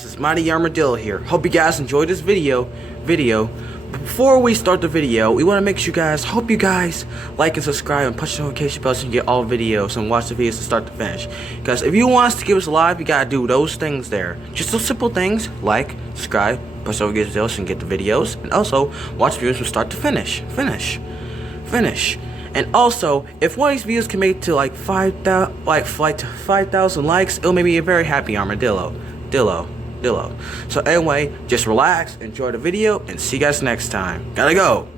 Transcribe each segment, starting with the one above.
This is Mighty Armadillo here. Hope you guys enjoyed this video. Before we start the video, we want to make sure hope you guys like and subscribe and push the notification bell so you can get all videos and watch the videos from start to finish. Because if you want us to keep us alive, you gotta do those things there. Just those simple things, like, subscribe, push the notification bell so you can get the videos, and also watch videos from start to finish. And also, if one of these videos can make it to like 5,000 likes, it'll make me a very happy armadillo. Dillo. So anyway, just relax, enjoy the video, and see you guys next time. Gotta go.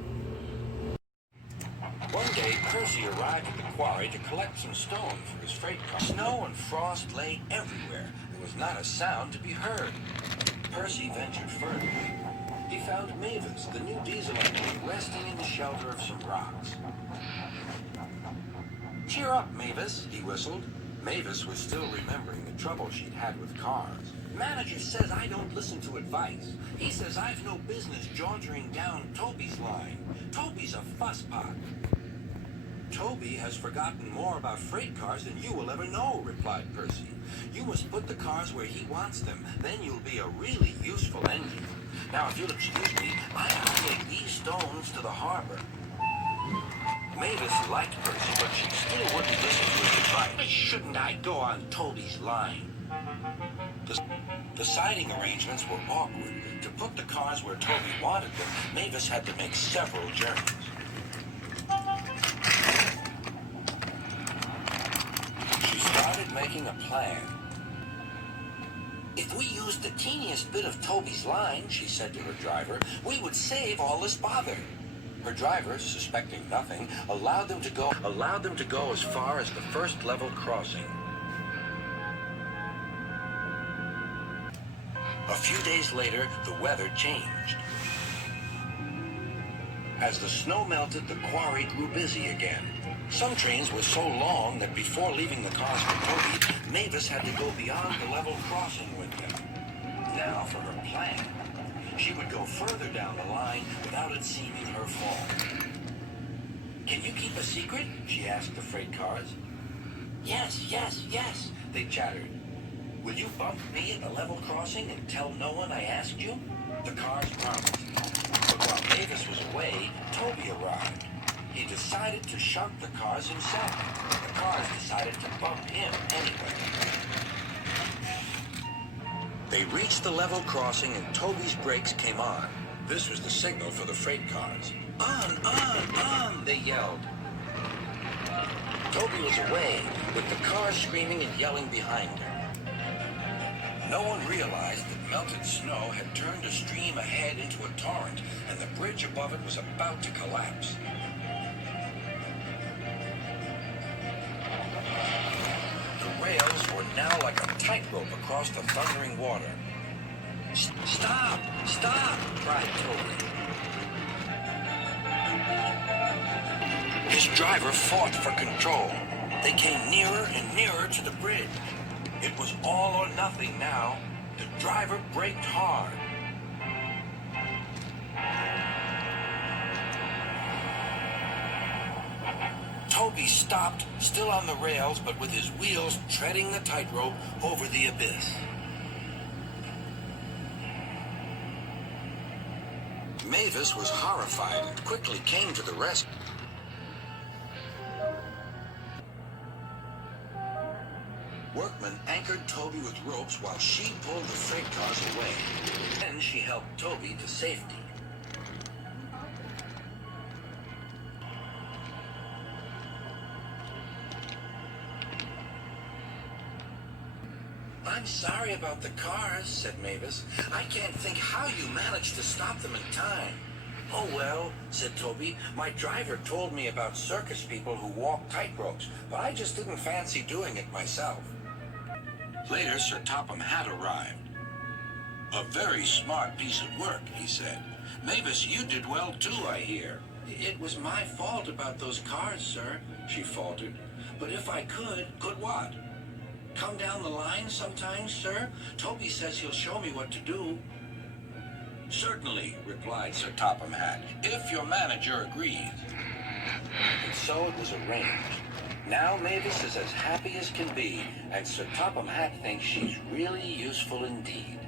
One day, Percy arrived at the quarry to collect some stone for his freight car. Snow and frost lay everywhere. There was not a sound to be heard. Percy ventured further. He found Mavis, the new diesel engine, resting in the shelter of some rocks. "Cheer up, Mavis," he whistled. Mavis was still remembering the trouble she'd had with cars. "Manager says I don't listen to advice. He says I've no business jauntering down Toby's line. Toby's a fusspot." "Toby has forgotten more about freight cars than you will ever know," replied Percy. "You must put the cars where he wants them. Then you'll be a really useful engine. Now, if you'll excuse me, I have to take these stones to the harbor." Mavis liked Percy, but she still wouldn't listen to his advice. "Why shouldn't I go on Toby's line?" The siding arrangements were awkward. To put the cars where Toby wanted them, Mavis had to make several journeys. She started making a plan. "If we used the teeniest bit of Toby's line," she said to her driver, "we would save all this bother." Her driver, suspecting nothing, allowed them to go as far as the first level crossing. A few days later, the weather changed. As the snow melted, the quarry grew busy again. Some trains were so long that before leaving the cars for Toby, Mavis had to go beyond the level crossing with them. Now for her plan. She would go further down the line without it seeming her fault. "Can you keep a secret?" she asked the freight cars. Yes, they chattered. "Will you bump me at the level crossing and tell no one I asked you?" The cars promised. But while Mavis was away, Toby arrived. He decided to shunt the cars himself. The cars decided to bump him anyway. They reached the level crossing and Toby's brakes came on. This was the signal for the freight cars. On, they yelled. Toby was away, with the cars screaming and yelling behind her. No one realized that melted snow had turned a stream ahead into a torrent, and the bridge above it was about to collapse. The rails were now like a tightrope across the thundering water. Stop! Cried Toby. His driver fought for control. They came nearer and nearer to the bridge. It was all or nothing now. The driver braked hard. Toby stopped, still on the rails, but with his wheels treading the tightrope over the abyss. Mavis was horrified and quickly came to the rescue. Workmen anchored Toby with ropes while she pulled the freight cars away. Then she helped Toby to safety. "I'm sorry about the cars," said Mavis. "I can't think how you managed to stop them in time." "Oh well," said Toby. "My driver told me about circus people who walk tightropes, but I just didn't fancy doing it myself." Later, Sir Topham Hatt arrived. "A very smart piece of work," he said. "Mavis, you did well too, I hear." "It was my fault about those cars, sir," she faltered. "But if I could..." "Could what?" "Come down the line sometimes, sir. Toby says he'll show me what to do." "Certainly," replied Sir Topham Hatt, "if your manager agrees." And so it was arranged. Now Mavis is as happy as can be, and Sir Topham Hatt thinks she's really useful indeed.